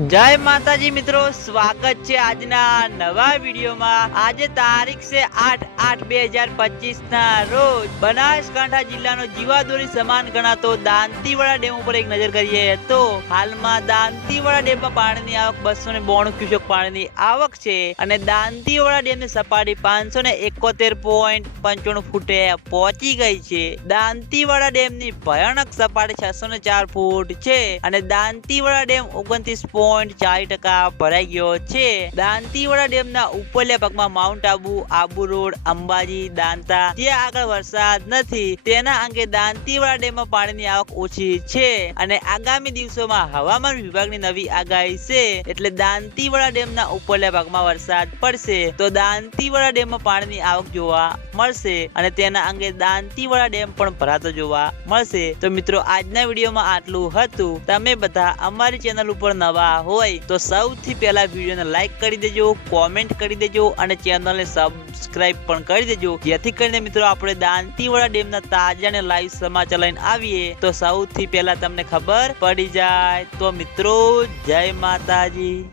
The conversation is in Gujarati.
જય માતાજી મિત્રો, સ્વાગત છે આજના નવા વિડીયોમાં. આજે તારીખ છે આઠ આઠ બે હજાર પચીસ ના રોજ બનાસકાંઠા જિલ્લાનો જીવાદોરી સમાન ગણાતો દાંતીવાડા ડેમ ઉપર એક નજર કરીએ તો હાલમાં દાંતીવાડા ડેમમાં પાણીની આવક બસો ને બોણું ક્યુસેક પાણીની આવક છે અને દાંતીવાડા ડેમની સપાટી પાંચસો ને એકોતેર પોઈન્ટ પંચાણું ફૂટે પહોંચી ગઈ છે. દાંતીવાડા ડેમની ભયાનક સપાટી છસો ને ચાર ફૂટ છે અને દાંતીવાડા ડેમ ઓગણત્રીસ પોઈન્ટ ચાર ટકા ભરાઈ ગયો છે. દાંતીવાડા ડેમના ઉપરલ્યા ભાગમાં માઉન્ટ આબુ આબુ રોડ, અંબાજી, દાંતા, ત્યાં આગળ વરસાદ નથી. તેના અંગે દાંતીવાડા ડેમમાં પાણીની આવક ઓછી છે અને આગામી દિવસોમાં હવામાન વિભાગની નવી આગાહી છે. એટલે દાંતીવાડા ડેમના ઉપરલ્યા ભાગમાં વરસાદ પડશે તો દાંતીવાડા ડેમમાં પાણીની આવક જોવા મળશે અને તેના અંગે દાંતીવાડા ડેમ પણ ભરાતો જોવા મળશે. તો મિત્રો, આજના વિડીયોમાં આટલું હતું. તમે બધા અમારી ચેનલ ઉપર નવા હોય, તો સૌથી પહેલા વિડીયોને લાઈક કરી દેજો કોમેન્ટ કરી દેજો અને ચેનલને સબસ્ક્રાઇબ પણ કરી દેજો. જેથી કરીને મિત્રો આપણે દાંતીવાડા ડેમના તાજા અને લાઈવ સમાચાર લઈને આવીએ, તો સૌથી પહેલા તમને ખબર પડી જાય. તો મિત્રો, જય માતાજી.